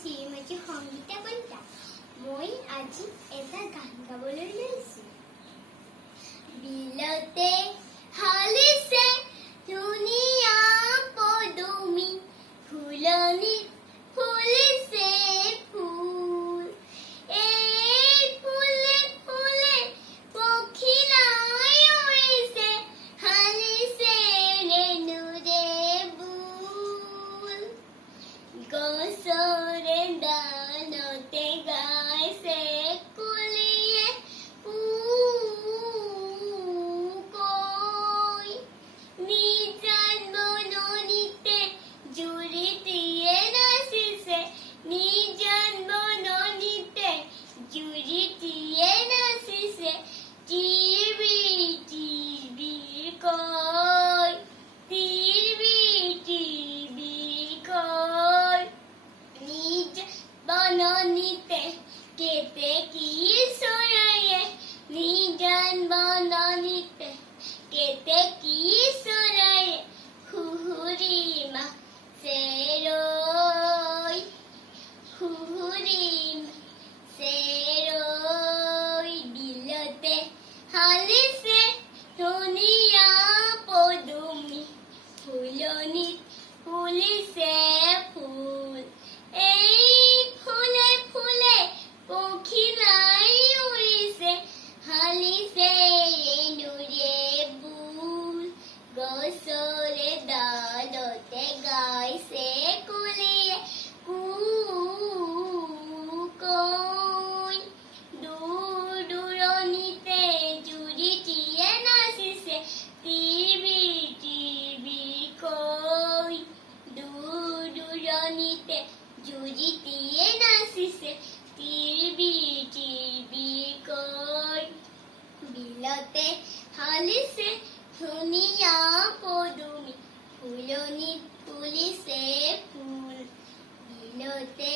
শ্ৰীমতী সংগীতা কলিতা। মই আজি এটা গান গাবলৈ লৈছো। বিলতে হালিছে ধুনীয়া পদুমী, ফুলনিত ফুলিছে ফুল। এই ফুলে ফুলে পখিলাই উৰিছে, হালিছে ৰেণুৰে বুল। গছৰে ডালতে গাইছে কুলিয়ে কুকৈ। নিজান বননিতে জুৰিটিয়ে নাচিছে, নিজান বননিতে জুৰিটিয়ে নাচিছে। টিৰবিৰ টিৰবিৰ কয়, টিৰবিৰ টিৰবিৰ কয়। নিজ বননিতে কেতেকী চৰায়ে, নিজান বননিতে কেতেকী চৰায়ে সুহুৰি মাছে ৰয়, সুহুৰি মাছে ৰয়। বিলতে হালিছে ধুনীয়া পদুমী, ফুলনিত ফুলিছে ফুল। এই ফুলে ফুলে পখিলাই উৰিছে, হালিছে ৰেণুৰে বুল। গছৰে ডালতে গাইছে কুলিয়ে কুকৈ। দূৰ দূৰণিতে জুৰিটিয়ে নাচিছে, টিৰবিৰ টিৰবিৰ কৈ। দূৰ দূৰণিতে জুৰিটিয়ে নাচিছে, টিৰবিৰ টিৰবিৰ কৈ। বিলতে হালিছে ধুনীয়া পদুমী, ফুলনিত ফুলিছে ফুল। বিলতে